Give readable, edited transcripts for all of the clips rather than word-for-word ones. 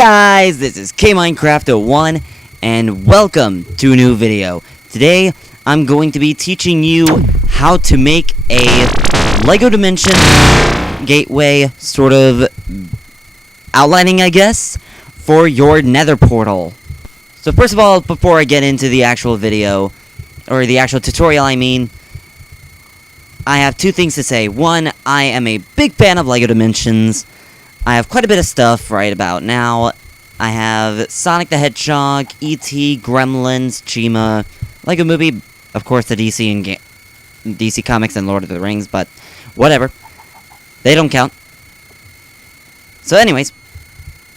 guys, this is KMinecraft01 and welcome to a new video. Today I'm going to be teaching you how to make a Lego Dimension gateway sort of outlining, I guess, for your Nether portal. So first of all, before I get into the actual video, or the actual tutorial I mean, I have two things to say. One, I am a big fan of Lego Dimensions. I have quite a bit of stuff right about now. I have Sonic the Hedgehog, E.T., Gremlins, Chima, Lego Movie, of course the DC Comics and Lord of the Rings, but whatever. They don't count. So anyways,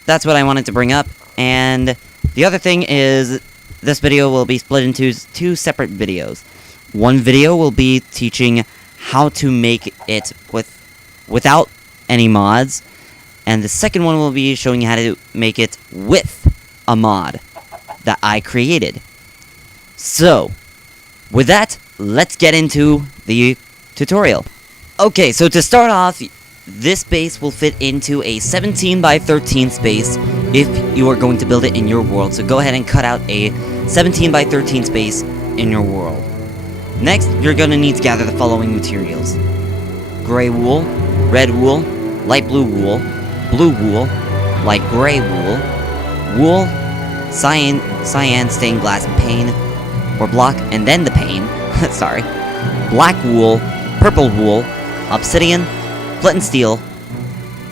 that's what I wanted to bring up. And the other thing is, this video will be split into two separate videos. One video will be teaching how to make it without any mods. And the second one will be showing you how to make it with a mod that I created. So, with that, let's get into the tutorial. Okay, so to start off, this base will fit into a 17 by 13 space if you are going to build it in your world. So go ahead and cut out a 17 by 13 space in your world. Next, you're going to need to gather the following materials: gray wool, red wool, light blue wool, blue wool, light gray wool, wool, cyan stained glass pane, or block, and then the pane, sorry, black wool, purple wool, obsidian, flint and steel,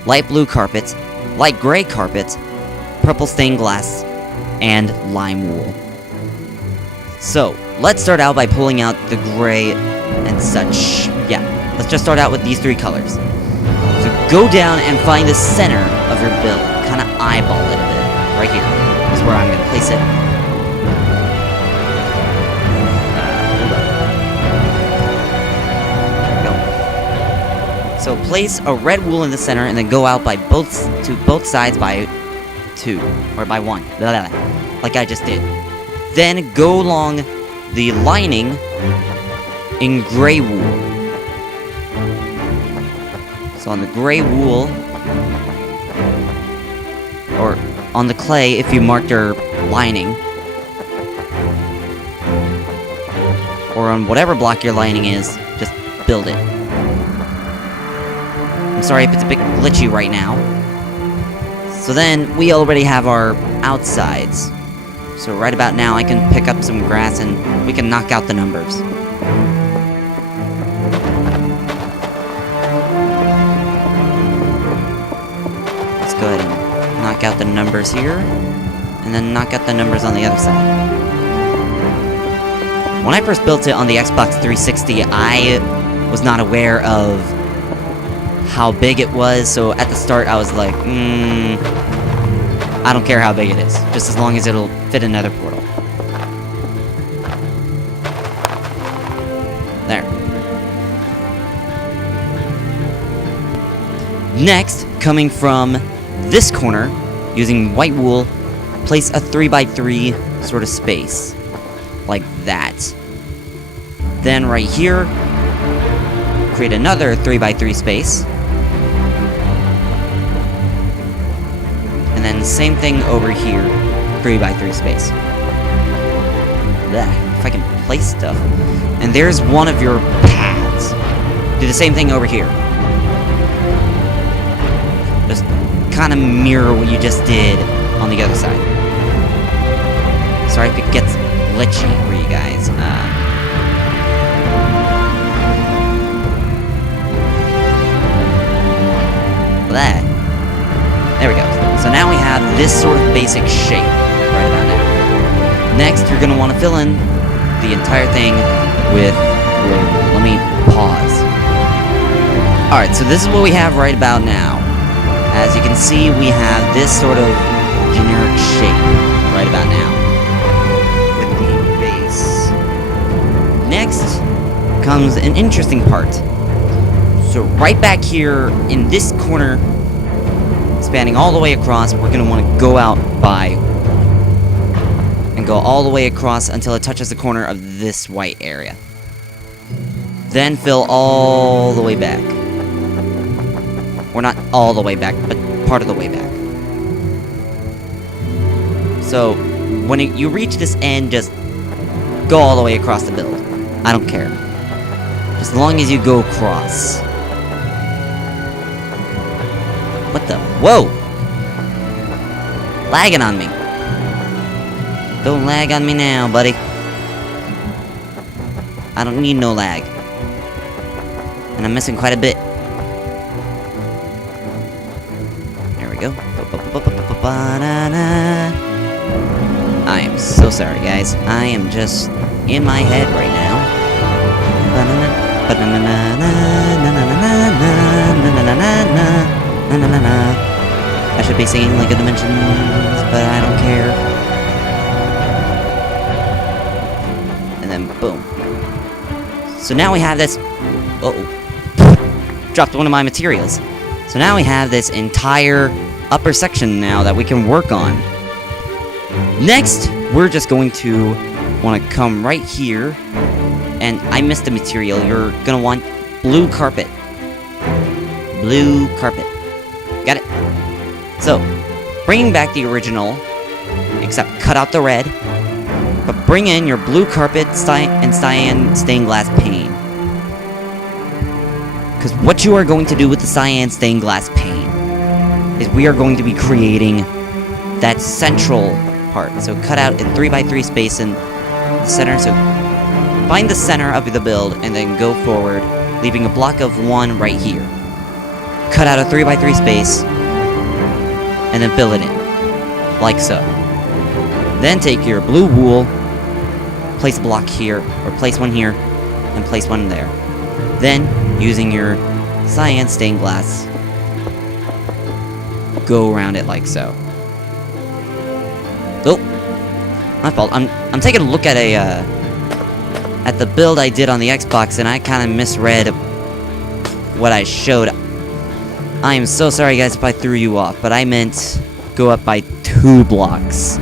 light blue carpet, light gray carpet, purple stained glass, and lime wool. So, let's start out by pulling out the gray and such. Yeah, let's just start out with these three colors. So go down and find the center of your build. Kind of eyeball it a bit. Right here. This is where I'm going to place it. There we go. So place a red wool in the center and then go out by both sides by 2. Or by 1. Blah, blah, blah, like I just did. Then go along the lining in gray wool. So on the gray wool, or on the clay if you marked your lining, or on whatever block your lining is, just build it. I'm sorry if it's a bit glitchy right now. So then, we already have our outsides. So right about now I can pick up some grass and we can knock out the numbers. Go ahead and knock out the numbers here, and then knock out the numbers on the other side. When I first built it on the Xbox 360, I was not aware of how big it was, so at the start I was like, I don't care how big it is, just as long as it'll fit another portal. There. Next, coming from this corner, using white wool, place a 3x3 sort of space. Like that. Then right here, create another 3x3 space. And then same thing over here, 3x3 space. Blah, if I can place stuff. And there's one of your paths. Do the same thing over here. Just kind of mirror what you just did on the other side. Sorry if it gets glitchy for you guys. There we go. So now we have this sort of basic shape right about now. Next, you're going to want to fill in the entire thing with wool. Let me pause. Alright, so this is what we have right about now. As you can see, we have this sort of generic shape right about now with the base. Next comes an interesting part. So right back here in this corner, spanning all the way across, we're going to want to go out by and go all the way across until it touches the corner of this white area. Then fill all the way back. Or not all the way back, but part of the way back. So, when you reach this end, just go all the way across the build. I don't care. As long as you go across. What the? Whoa! Lagging on me. Don't lag on me now, buddy. I don't need no lag. And I'm missing quite a bit. There we go. I am so sorry, guys. I am just in my head right now. I should be singing Lego Dimensions, but I don't care. And then boom. So now we have this. Uh-oh. Dropped one of my materials. So now we have this entire upper section now that we can work on. Next, we're just going to want to come right here. And I missed the material. You're going to want blue carpet. Blue carpet. Got it? So, bringing back the original, except cut out the red, but bring in your blue carpet and cyan stained glass pane. Because what you are going to do with the cyan stained glass pane is we are going to be creating that central part. So cut out a 3x3 space in the center. So find the center of the build and then go forward, leaving a block of 1 right here. Cut out a 3x3 space and then fill it in, like so. Then take your blue wool, place a block here, or place one here, and place one there. Then, using your cyan stained glass, go around it like so. Oh, my fault. I'm taking a look at the build I did on the Xbox, and I kind of misread what I showed. I am so sorry, guys, if I threw you off, but I meant go up by 2 blocks.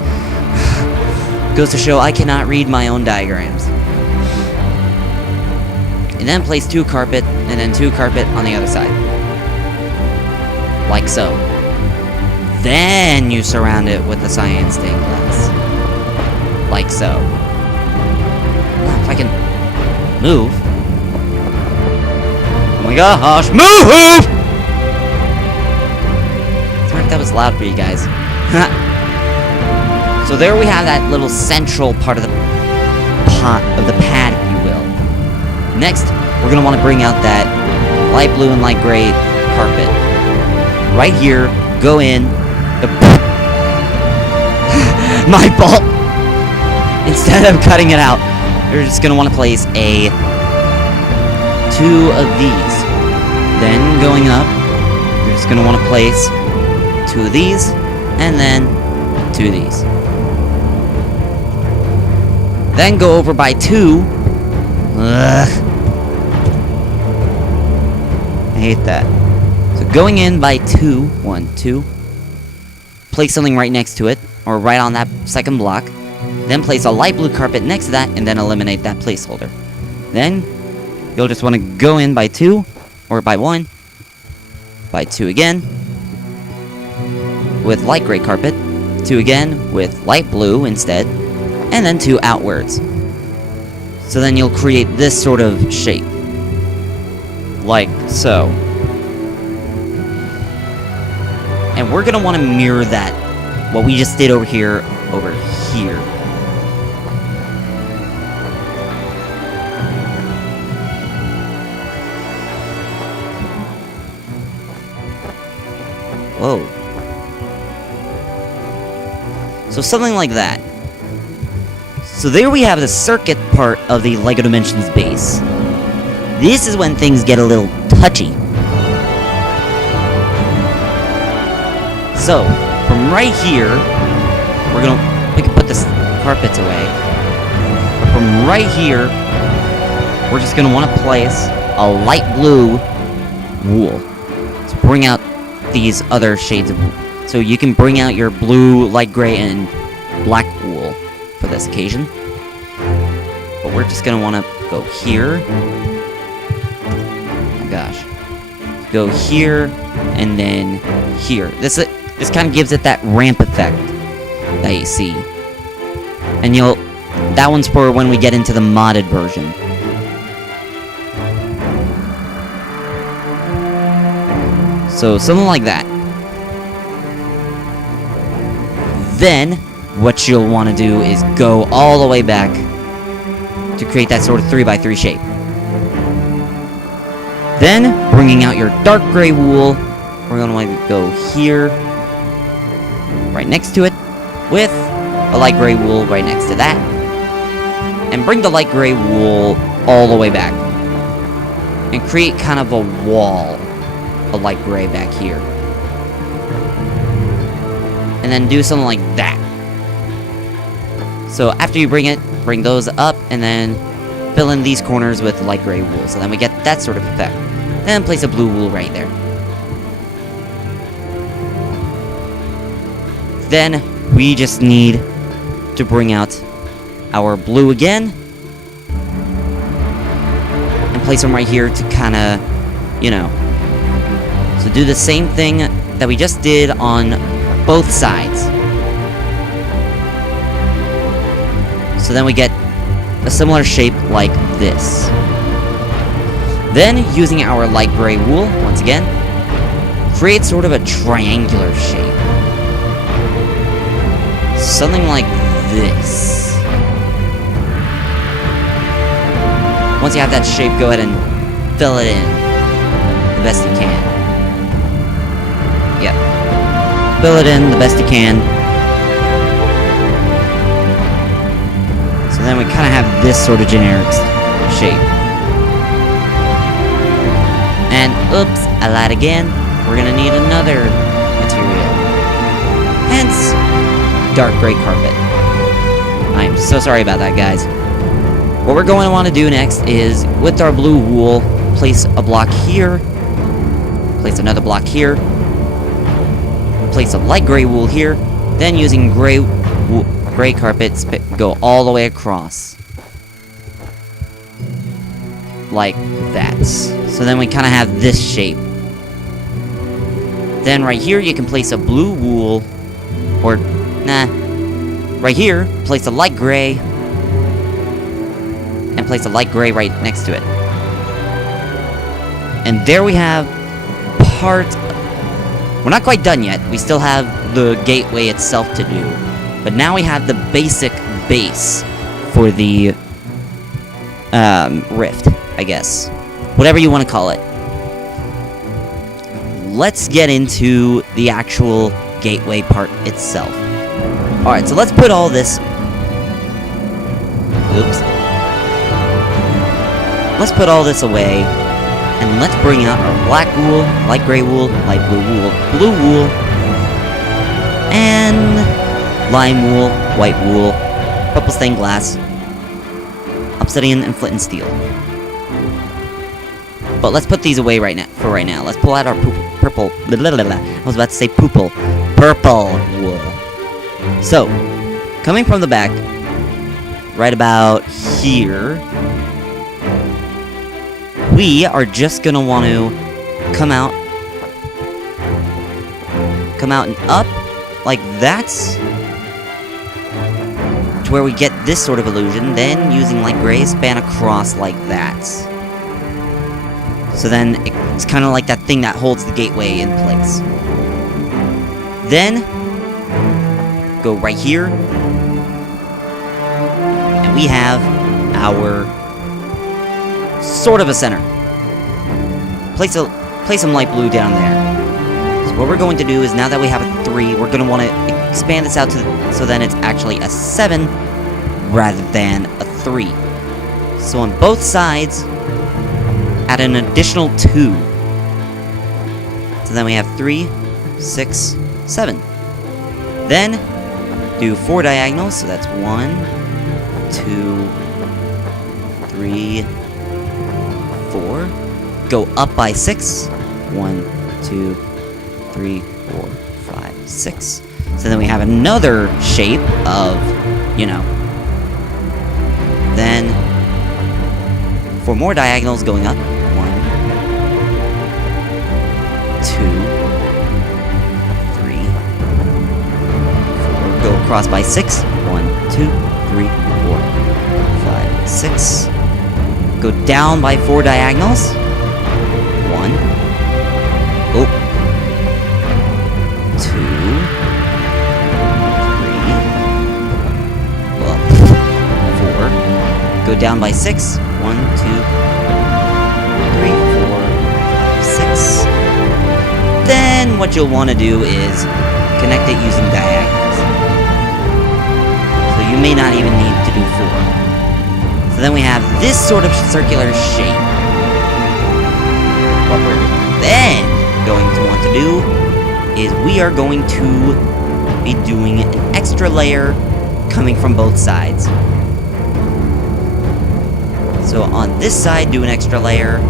Goes to show I cannot read my own diagrams. And then place 2 carpet, and then 2 carpet on the other side. Like so. Then you surround it with the cyan stained glass. Like so. Now, if I can move. Oh my gosh, move! Sorry if that was loud for you guys. So there we have that little central part of the pad, if you will. Next, we're gonna want to bring out that light blue and light gray carpet. Right here, go in. My fault. Instead of cutting it out, you're just gonna want to place 2 of these. Then going up, you're just gonna want to place 2 of these, and then 2 of these. Then go over by 2. Ugh. I hate that. So going in by 2, 1, 2. Place something right next to it, or right on that second block. Then place a light blue carpet next to that, and then eliminate that placeholder. Then, you'll just want to go in by 2, or by 1. By 2 again. With light gray carpet. 2 again, with light blue instead. And then 2 outwards. So then you'll create this sort of shape. Like so. And we're gonna want to mirror that, what we just did over here, over here. Whoa. So something like that. So there we have the circuit part of the LEGO Dimensions base. This is when things get a little touchy. So, from right here, we can put this carpets away. But from right here, we're just gonna want to place a light blue wool to bring out these other shades of wool. So you can bring out your blue, light gray, and black wool for this occasion. But we're just gonna want to go here. Oh my gosh. Go here, and then here. This kind of gives it that ramp effect I see. And that one's for when we get into the modded version. So, something like that. Then, what you'll want to do is go all the way back to create that sort of 3x3 shape. Then, bringing out your dark gray wool, we're going to want to go here, right next to it, with a light gray wool right next to that. And bring the light gray wool all the way back. And create kind of a wall of light gray back here. And then do something like that. So after you bring those up, and then fill in these corners with light gray wool. So then we get that sort of effect. And place a blue wool right there. Then we just need to bring out our blue again. And place them right here to kind of, So do the same thing that we just did on both sides. So then we get a similar shape like this. Then, using our light gray wool, once again, create sort of a triangular shape. Something like this. Once you have that shape, go ahead and fill it in the best you can. Yep. Fill it in the best you can. So then we kind of have this sort of generic shape. And, oops, I lied again. We're gonna need another material. Hence, dark gray carpet. I'm so sorry about that, guys. What we're going to want to do next is, with our blue wool, place a block here, place another block here, place a light gray wool here, then using gray carpet, go all the way across. Like that. So then we kind of have this shape. Then right here you can place a blue wool, or, right here, place a light gray, and place a light gray right next to it. And there we have we're not quite done yet. We still have the gateway itself to do. But now we have the basic base for the rift, I guess. Whatever you want to call it. Let's get into the actual gateway part itself. Alright, so let's put all this... Oops. Let's put all this away, and let's bring out our black wool, light gray wool, light blue wool, and lime wool, white wool, purple stained glass, obsidian, and flint and steel. But let's put these away right now. Let's pull out our purple. I was about to say purple wool. So, coming from the back, right about here, we are just gonna want to come out and up like that, to where we get this sort of illusion. Then, using light gray, span across like that. So then, it's kind of like that thing that holds the gateway in place. Then, go right here, and we have our sort of a center. Place some light blue down there. So what we're going to do is, now that we have a 3, we're going to want to expand this out so then it's actually a 7 rather than a 3. So on both sides, add an additional 2. So then we have 3, 6, 7. Then, do 4 diagonals, so that's 1, 2, 3, 4. Go up by 6. 1, 2, 3, 4, 5, 6. So then we have another shape of, Then, 4 more diagonals going up. 1, 2, 3, 4. Go cross by 6. 1, 2, 3, 4, 5, 6. Go down by 4 diagonals. 1. Oh. 2. 3. Well, 4. Go down by 6. 1, 2, 3, 4, 5, 6. Then what you'll want to do is connect it using diagonals. So you may not even need to do 4. So then we have this sort of circular shape. What we're then going to want to do is we are going to be doing an extra layer coming from both sides. So on this side, do an extra layer.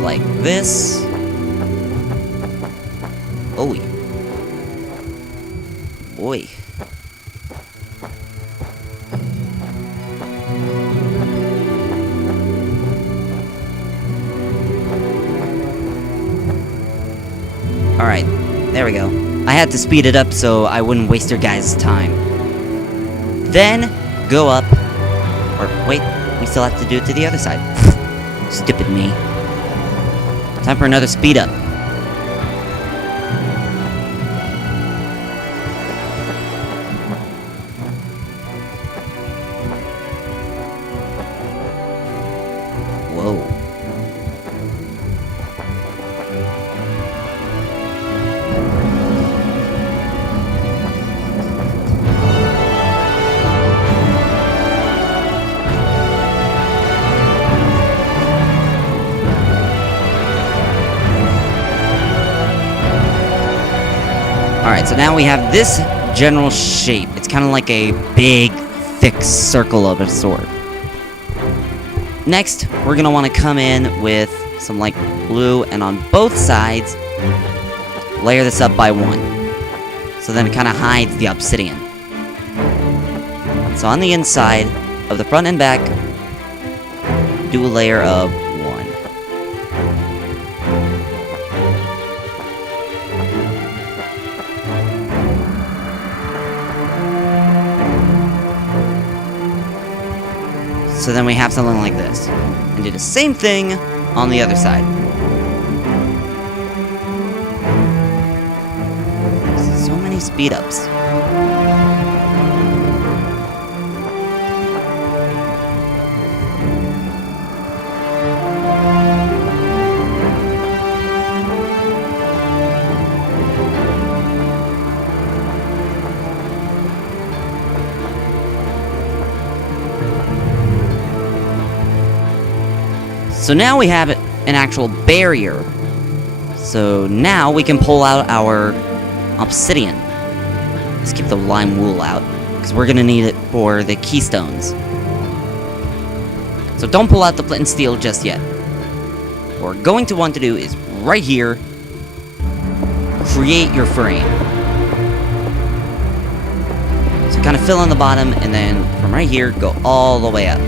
Like this. Oh, boy. Alright, there we go. I had to speed it up so I wouldn't waste your guys' time. Then, go up. Or, wait, we still have to do it to the other side. Stupid me. Time for another speed up. Whoa. Alright, so now we have this general shape. It's kind of like a big, thick circle of a sort. Next, we're going to want to come in with some like blue, and on both sides, layer this up by 1. So then it kind of hides the obsidian. So on the inside of the front and back, do a layer of 1. So then we have something like this. And do the same thing on the other side. So many speed ups. So now we have an actual barrier. So now we can pull out our obsidian. Let's keep the lime wool out, because we're gonna need it for the keystones. So don't pull out the flint and steel just yet. What we're going to want to do is right here, create your frame. So kind of fill in the bottom, and then from right here, go all the way up.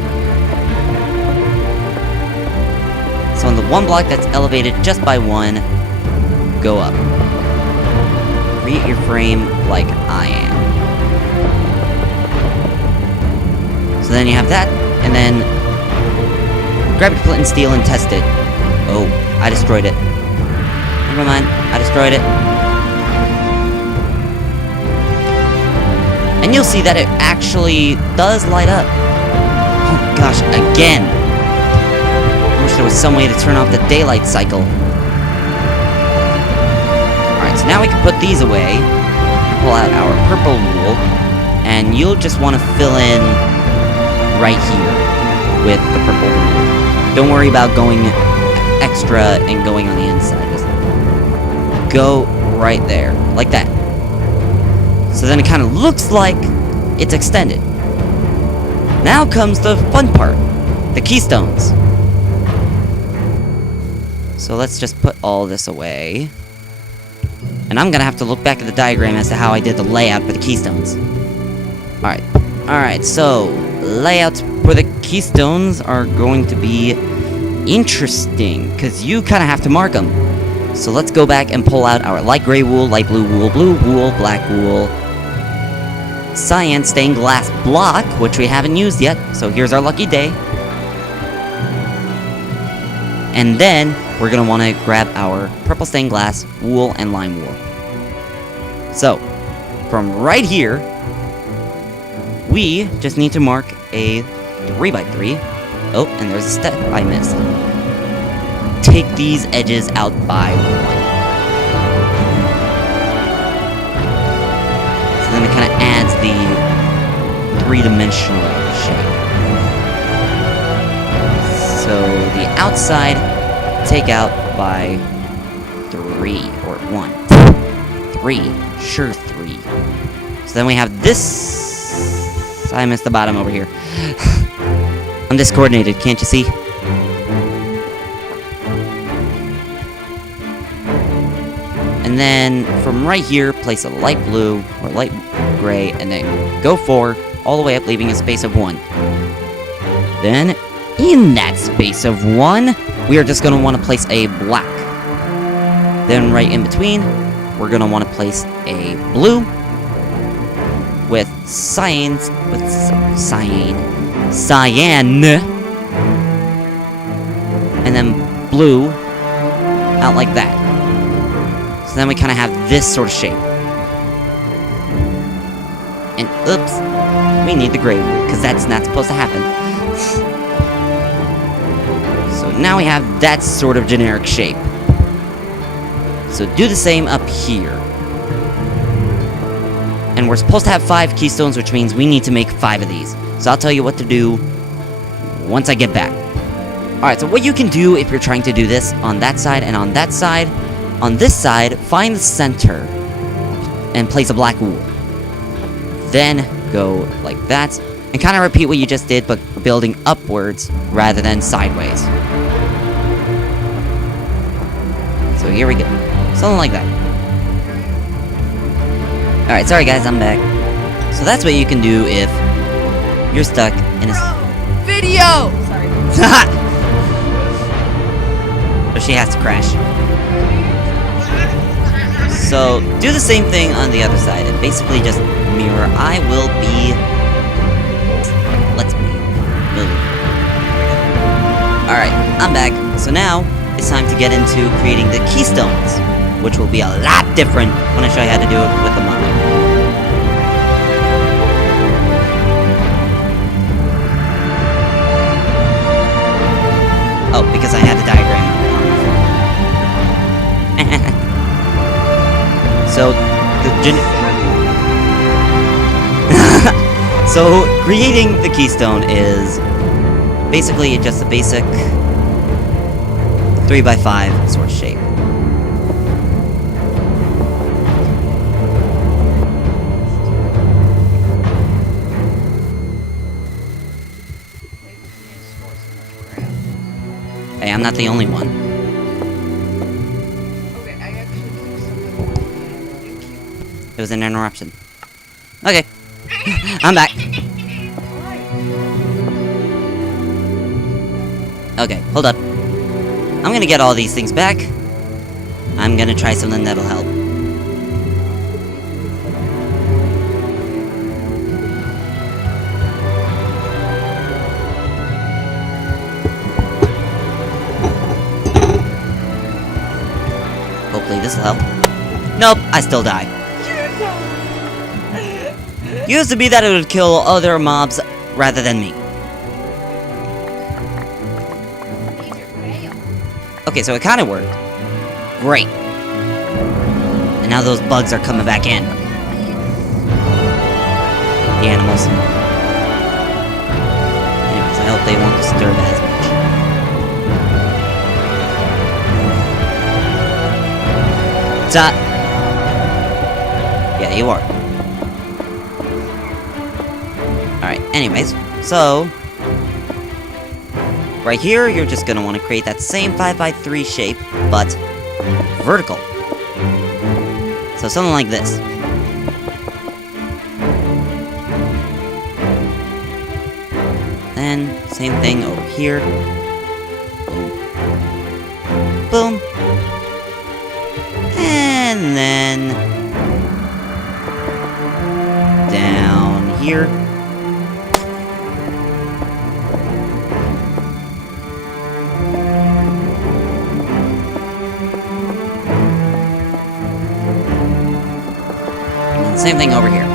So on the one block that's elevated just by 1, go up. Create your frame like I am. So then you have that, and then grab your flint and steel and test it. Oh, I destroyed it. Never mind, I destroyed it. And you'll see that it actually does light up. Oh gosh, again. I wish there was some way to turn off the daylight cycle. Alright, so now we can put these away. Pull out our purple wool. And you'll just want to fill in right here with the purple wool. Don't worry about going extra and going on the inside. Just go right there, like that. So then it kind of looks like it's extended. Now comes the fun part, the keystones. So let's just put all this away. And I'm gonna have to look back at the diagram as to how I did the layout for the keystones. Alright, so layouts for the keystones are going to be Interesting, because you kind of have to mark them. So let's go back and pull out our light gray wool, light blue wool, blue wool, black wool, cyan stained glass block, which we haven't used yet. So here's our lucky day. And then we're going to want to grab our purple stained glass, wool, and lime wool. So, from right here, we just need to mark a 3x3. Oh, and there's a step I missed. Take these edges out by 1. So then it kind of adds the 3-dimensional shape. So the outside, take out by 3, or 1. 3, sure 3. So then we have this. I missed the bottom over here. I'm discoordinated, can't you see? And then from right here, place a light blue or light gray, and then go 4 all the way up, leaving a space of 1. Then, in that space of 1, we are just going to want to place a black. Then right in between, we're going to want to place a blue with cyan, and then blue out like that. So then we kind of have this sort of shape. And oops, we need the gray wool, because that's not supposed to happen. So now we have that sort of generic shape. So do the same up here. And we're supposed to have 5 keystones, which means we need to make 5 of these. So I'll tell you what to do once I get back. Alright, so what you can do if you're trying to do this on that side and on that side, on this side, find the center and place a black wool. Then go like that, and kind of repeat what you just did, but building upwards rather than sideways. So here we go. Something like that. Alright, sorry guys, I'm back. So that's what you can do if you're stuck in a... Video! Sorry. So she has to crash. So, do the same thing on the other side, and basically just mirror. I will be... Let's be... Alright, I'm back. So now, it's time to get into creating the keystones, which will be a lot different when I show you how to do it with the mod. Oh, because I had the diagram on my phone. So, so, creating the keystone is basically just a basic 3x5 sort of shape. Hey, I'm not the only one. Okay, I actually fixed something. It was an interruption. Okay. I'm back. Okay, hold up. I'm gonna get all these things back. I'm gonna try something that'll help. Hopefully this'll help. Nope, I still die. Used to be that it would kill other mobs rather than me. Okay, so it kind of worked. Great. And now those bugs are coming back in. The animals. Anyways, I hope they won't disturb as much. Stop. Yeah, you are. Alright, anyways, so... right here, you're just gonna want to create that same 5x3 shape, but vertical. So something like this. Then, same thing over here. Boom. here. And same thing over here.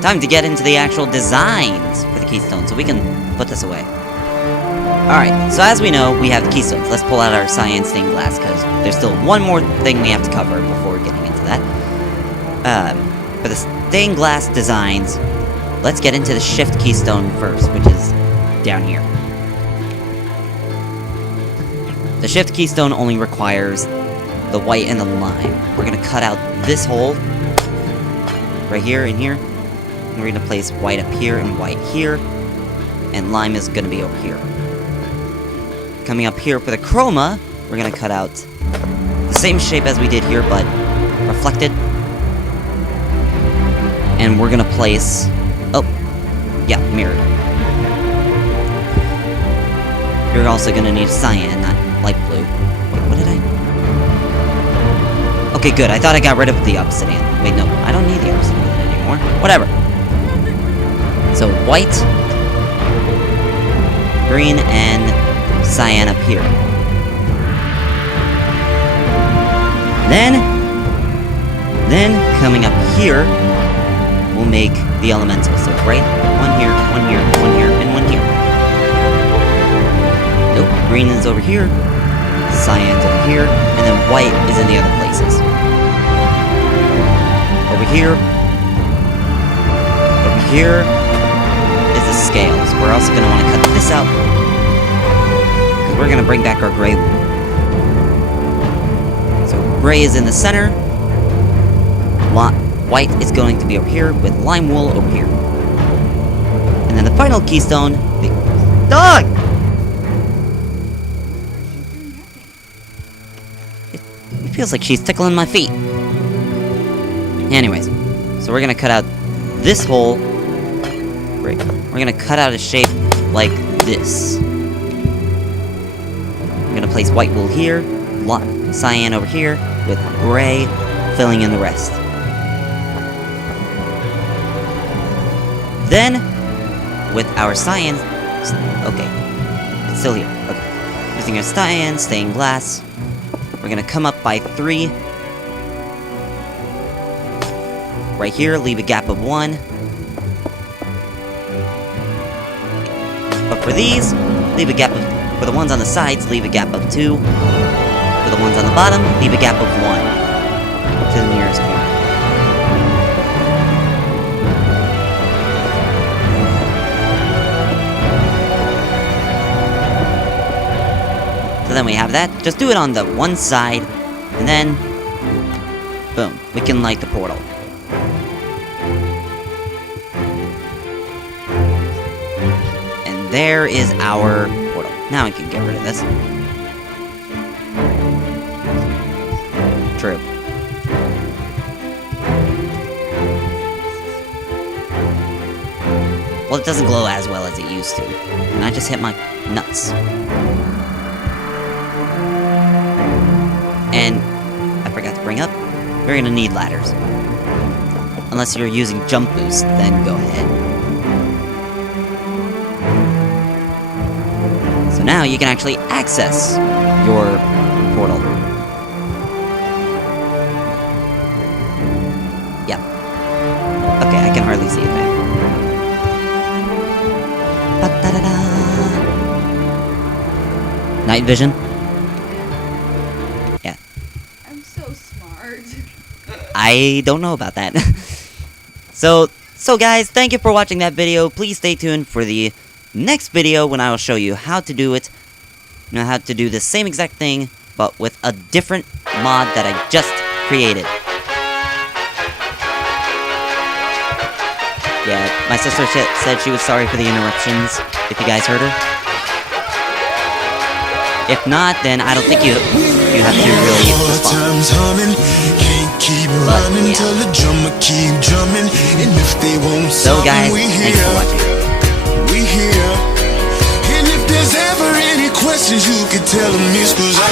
Time to get into the actual designs for the keystone, so we can put this away. Alright, so as we know, we have the keystones. Let's pull out our cyan stained glass, because there's still one more thing we have to cover before getting into that. For the stained glass designs, let's get into the shift keystone first, which is down here. The shift keystone only requires the white and the lime. We're gonna cut out this hole, right here and here. And we're gonna place white up here and white here, and lime is gonna be over here. Coming up here for the chroma, we're gonna cut out the same shape as we did here, but reflected. And we're gonna place, oh, yeah, mirrored. You're also gonna need cyan, not light blue. Wait, what did I? Okay, good, I thought I got rid of the obsidian. Wait, no, I don't need the obsidian anymore. Whatever. So, white, green, and cyan up here. Then coming up here, we'll make the elemental. So right, one here, one here, one here, and one here. Nope, green is over here, cyan's over here, and then white is in the other places. Over here is the scales. We're also going to want to cut this out, we're gonna bring back our gray wool. So gray is in the center. White is going to be over here with lime wool over here. And then the final keystone, the dog! It feels like she's tickling my feet. Anyways, so we're gonna cut out this hole. Great. We're gonna cut out a shape like this. I'm gonna place white wool here, cyan over here, with gray filling in the rest. Then, with our cyan, okay, it's still here, okay. Using our cyan, stained glass, we're gonna come up by 3. Right here, leave a gap of 1. But for these, leave a gap of, for the ones on the sides, leave a gap of 2. For the ones on the bottom, leave a gap of 1. To the nearest corner. So then we have that. Just do it on the one side, and then, boom, we can light the portal. And there is our portal. Now I can get rid of this. True. Well, it doesn't glow as well as it used to. And I just hit my nuts. And I forgot to bring up, we're gonna need ladders. Unless you're using jump boost, then go ahead. So now you can actually access your portal. Yep. Okay, I can hardly see it there. Ba-da-da-da. Night vision? Yeah. I'm so smart. I don't know about that. So guys, thank you for watching that video. Please stay tuned for the next video when I will show you how to do it. You know, how to do the same exact thing, but with a different mod that I just created. Yeah, my sister said she was sorry for the interruptions, if you guys heard her. If not, then I don't think you have to really respond. But, yeah. So guys, thanks for watching. We here. And if there's ever any questions, you can tell them it's 'cause I